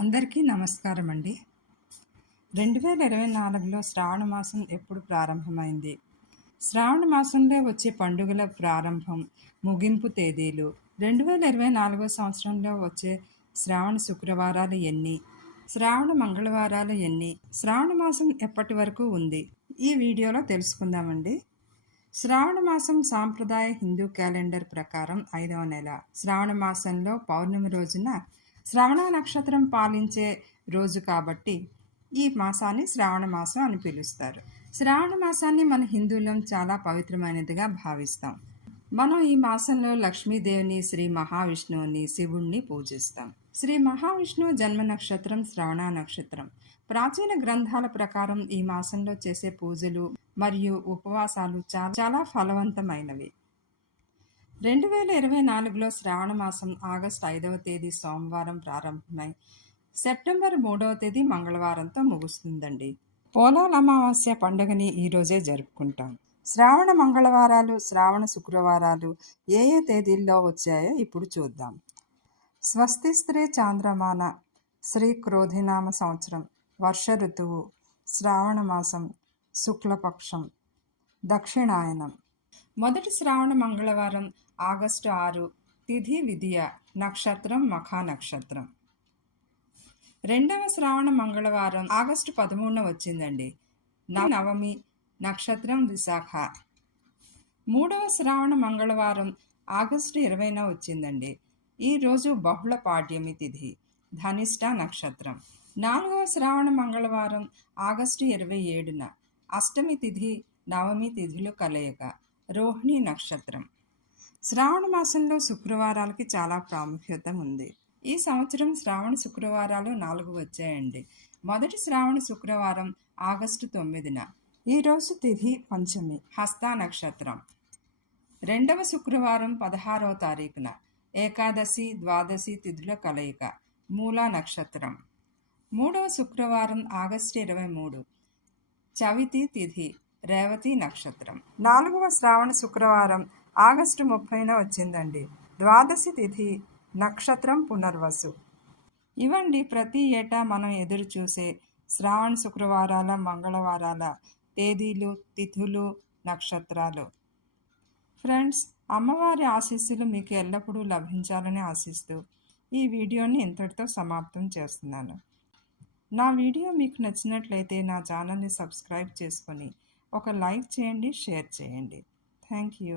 అందరికీ నమస్కారం అండి. 2024లో శ్రావణ మాసం ఎప్పుడు ప్రారంభమైంది? శ్రావణ మాసంలో వచ్చే పండుగల ప్రారంభం, ముగింపు తేదీలు, 2024 సంవత్సరంలో వచ్చే శ్రావణ శుక్రవారాలు ఎన్ని, శ్రావణ మంగళవారాలు ఎన్ని, శ్రావణ మాసం ఎప్పటి వరకు ఉంది, ఈ వీడియోలో తెలుసుకుందామండి. శ్రావణ మాసం సాంప్రదాయ హిందూ క్యాలెండర్ ప్రకారం 5వ నెల. శ్రావణ మాసంలో పౌర్ణమి రోజున శ్రవణ నక్షత్రం పాలించే రోజు కాబట్టి ఈ మాసాన్ని శ్రావణ మాసం అని పిలుస్తారు. శ్రావణ మాసాన్ని మన హిందువులం చాలా పవిత్రమైనదిగా భావిస్తాం. మనం ఈ మాసంలో లక్ష్మీదేవిని, శ్రీ మహావిష్ణువుని, శివుణ్ణి పూజిస్తాం. శ్రీ మహావిష్ణువు జన్మ నక్షత్రం శ్రవణ నక్షత్రం. ప్రాచీన గ్రంథాల ప్రకారం ఈ మాసంలో చేసే పూజలు మరియు ఉపవాసాలు చాలా ఫలవంతమైనవి. 2024లో శ్రావణ మాసం ఆగస్టు 5వ తేదీ సోమవారం ప్రారంభమై సెప్టెంబర్ 3వ తేదీ మంగళవారంతో ముగుస్తుందండి. పోలాల అమావాస్య పండుగని ఈరోజే జరుపుకుంటాం. శ్రావణ మంగళవారాలు, శ్రావణ శుక్రవారాలు ఏ తేదీల్లో వచ్చాయో ఇప్పుడు చూద్దాం. స్వస్తి స్త్రీ చాంద్రమాన, శ్రీ క్రోధినామ సంవత్సరం, వర్ష ఋతువు, శ్రావణ మాసం, శుక్లపక్షం, దక్షిణాయనం. మొదటి శ్రావణ మంగళవారం ఆగస్టు 6, తిథి విదియ, నక్షత్రం మఖా నక్షత్రం. రెండవ శ్రావణ మంగళవారం ఆగస్టు 13 వచ్చిందండి, నవమి, నక్షత్రం విశాఖ. మూడవ శ్రావణ మంగళవారం ఆగస్టు 20 వచ్చిందండి, ఈరోజు బహుళ పాడ్యమి తిథి, ధనిష్ట నక్షత్రం. నాలుగవ శ్రావణ మంగళవారం ఆగస్టు 27, అష్టమి తిథి, నవమి తిథులు కలయిక, రోహిణి నక్షత్రం. శ్రావణ మాసంలో శుక్రవారాలకి చాలా ప్రాముఖ్యత ఉంది. ఈ సంవత్సరం శ్రావణ శుక్రవారాలు 4 వచ్చాయండి. మొదటి శ్రావణ శుక్రవారం ఆగస్టు 9, ఈరోజు తిథి పంచమి, హస్త నక్షత్రం. రెండవ శుక్రవారం 16వ తారీఖున, ఏకాదశి, ద్వాదశి తిథుల కలయిక, మూలా నక్షత్రం. మూడవ శుక్రవారం ఆగస్టు 23, చవితి తిథి, రేవతి నక్షత్రం. నాలుగవ శ్రావణ శుక్రవారం ఆగస్టు 30 వచ్చిందండి, ద్వాదశి తిథి, నక్షత్రం పునర్వసు. ఇవండి ప్రతి ఏటా మనం ఎదురు చూసే శ్రావణ శుక్రవారాల, మంగళవారాల తేదీలు, తిథులు, నక్షత్రాలు. ఫ్రెండ్స్, అమ్మవారి ఆశీస్సులు మీకు ఎల్లప్పుడూ లభించాలని ఆశిస్తూ ఈ వీడియోని ఇంతటితో సమాప్తం చేస్తున్నాను. నా వీడియో మీకు నచ్చినట్లయితే నా ఛానల్ని సబ్స్క్రైబ్ చేసుకొని ఒక లైక్ చేయండి, షేర్ చేయండి. Thank you.